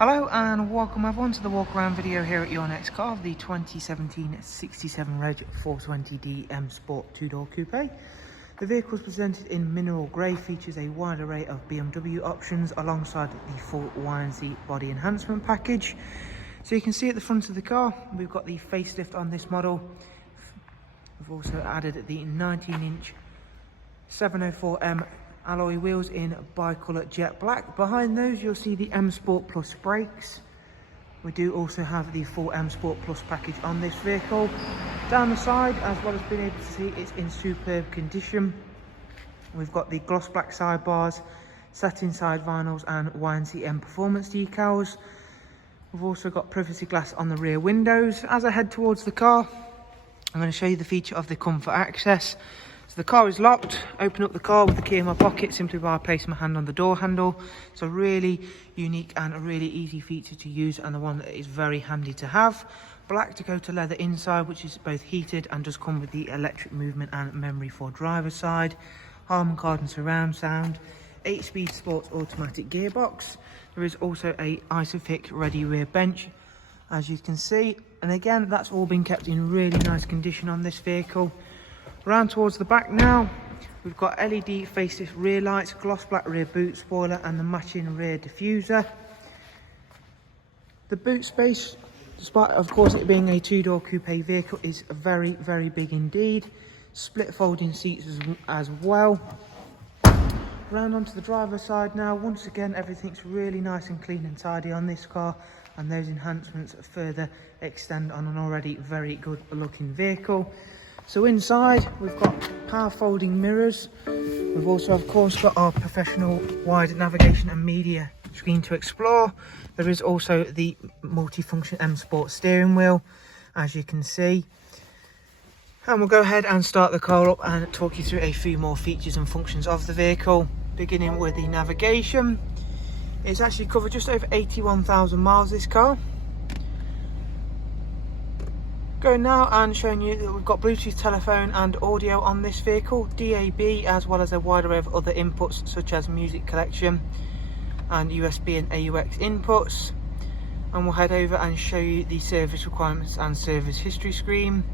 Hello and welcome everyone to the walk around video here at your next car, the 2017 67 Reg 420D M Sport 2-door coupe. The vehicle is presented in mineral grey, features a wide array of BMW options alongside the full YNC body enhancement package. So you can see at the front of the car, we've got the facelift on this model. We've also added the 19-inch 704M alloy wheels in bi-colour jet black. Behind those you'll see the M Sport Plus brakes. We do also have the full M Sport Plus package on this vehicle. Down the side, as well as being able to see, it's in superb condition. We've got the gloss black sidebars, satin side vinyls and YNC Mperformance decals. We've also got privacy glass on the rear windows. As I head towards the car, I'm going to show you the feature of the comfort access. So the car is locked. Open up the car with the key in my pocket simply by placing my hand on the door handle. It's a really unique and a really easy feature to use, and the one that is very handy to have. Black Dakota leather inside, which is both heated and does come with the electric movement and memory for driver's side. Harman Kardon surround sound. 8-speed sports automatic gearbox. There is also a Isofix ready rear bench, as you can see. And again, that's all been kept in really nice condition on this vehicle. Round towards the back now, we've got LED facelift rear lights, gloss black rear boot spoiler and the matching rear diffuser. The boot space, despite of course it being a 2-door coupe vehicle, is very, very big indeed. Split folding seats as well. Round onto the driver's side now. Once again, everything's really nice and clean and tidy on this car, and those enhancements further extend on an already very good looking vehicle. So inside we've got power folding mirrors. We've also of course got our professional wide navigation and media screen to explore. There is also the multifunction M Sport steering wheel, as you can see. And we'll go ahead and start the car up and talk you through a few more features and functions of the vehicle. Beginning with the navigation. It's actually covered just over 81,000 miles, this car. Going now and showing you that we've got Bluetooth telephone and audio on this vehicle, DAB, as well as a wide array of other inputs such as music collection and USB and AUX inputs. And we'll head over and show you the service requirements and service history screen.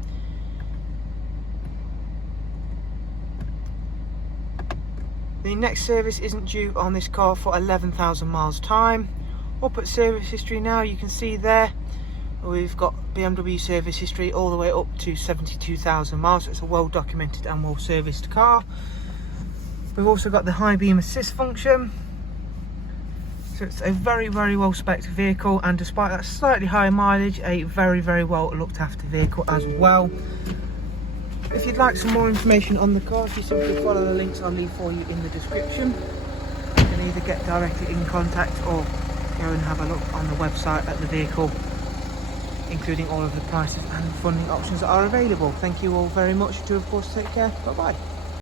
The next service isn't due on this car for 11,000 miles time. Up at service history now, you can see there we've got BMW service history all the way up to 72,000 miles. So it's a well documented and well serviced car. We've also got the high beam assist function. So it's a very, very well spec'd vehicle, and despite that slightly higher mileage, a very, very well looked after vehicle as well. If you'd like some more information on the car, you simply follow the links I'll leave for you in the description. You can either get directly in contact or go and have a look on the website at the vehicle, including all of the prices and funding options that are available. Thank you all very much. Do of course take care. Bye bye.